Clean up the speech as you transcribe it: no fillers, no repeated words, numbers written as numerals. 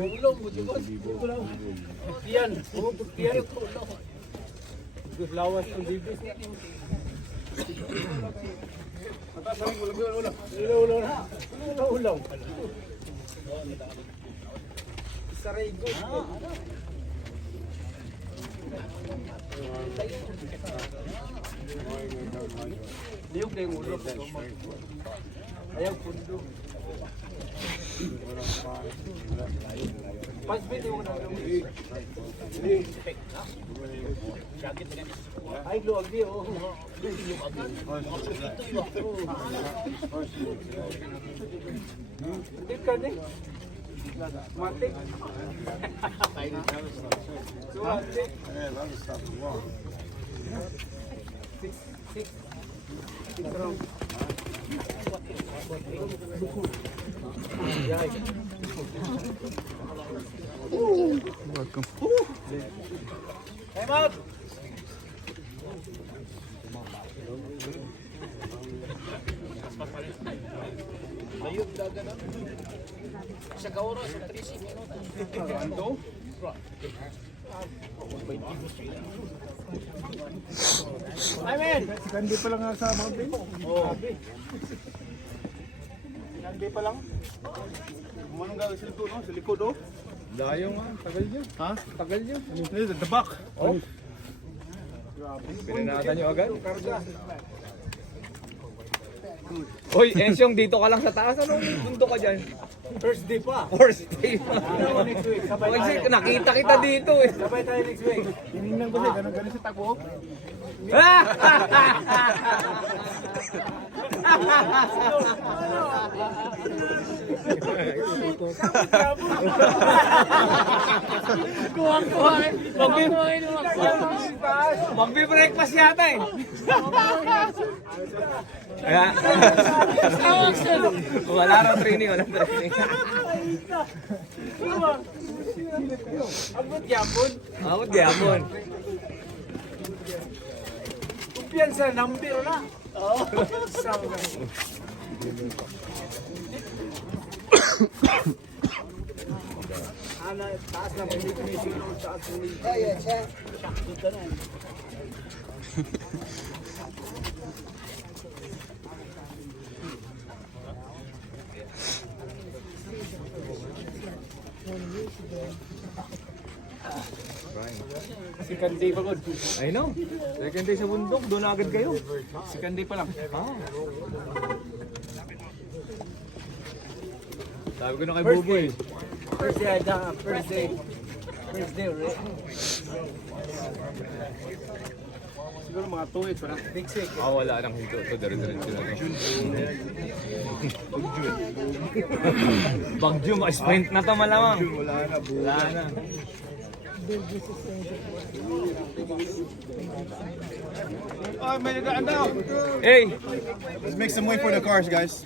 Ulo mo, Chikos. Tiyan. Tiyan ko. Lawas ng bibis. Ulo na. Ulo. Saray go. Liog na yung ulo. Ayaw pundo. Pasbit yung ulo. Ay, luwag di oh. Hindi ka din. Matik. Welcome. Hey, Mark! Layog daga na. Sa kauro sa 30 minutos. Ando? Hi, man! Kandi pa lang sa mountain. Oh. Kandi pa lang. Manong gagawin sa likod, no? Sa likod, oh. Layo nga, tagal niyo. Ha? Tagal niyo. The back. Oh. Pinanatan nyo agad? Hoy, Ensyong, dito ka lang sa taas. Ano mundo ka dyan? First day pa. First day pa. Next week. Sabay tayo. Kasi nakita kita dito eh. Sabay tayo next week. Tinignan ko siya, ganun sa tako. Kuha-kuha. Magbe-breakfast yata eh. Kaya. Wala raw training, wala training. Abot yapon. Ako, diamond. Kumpiyansa, number na. Oo. Ana, taas na hindi ko nisiguro sa akin. Kaya siya. Sakto ka na. Second day pa ko. I know. Second day sa bundok, doon agad kayo. Second day pa lang. Ah. Sabi ko na kay Buboy. First day, first day. First day, right? Siguro mga 2 weeks wala. Next week. Ah, wala nang hito. Ito, dire-diretso na to. Bagyo, ma-sprint na to malamang. Wala na, bro. Wala na. Oh, may nagaan daw. Hey! Let's make some way for the cars, guys.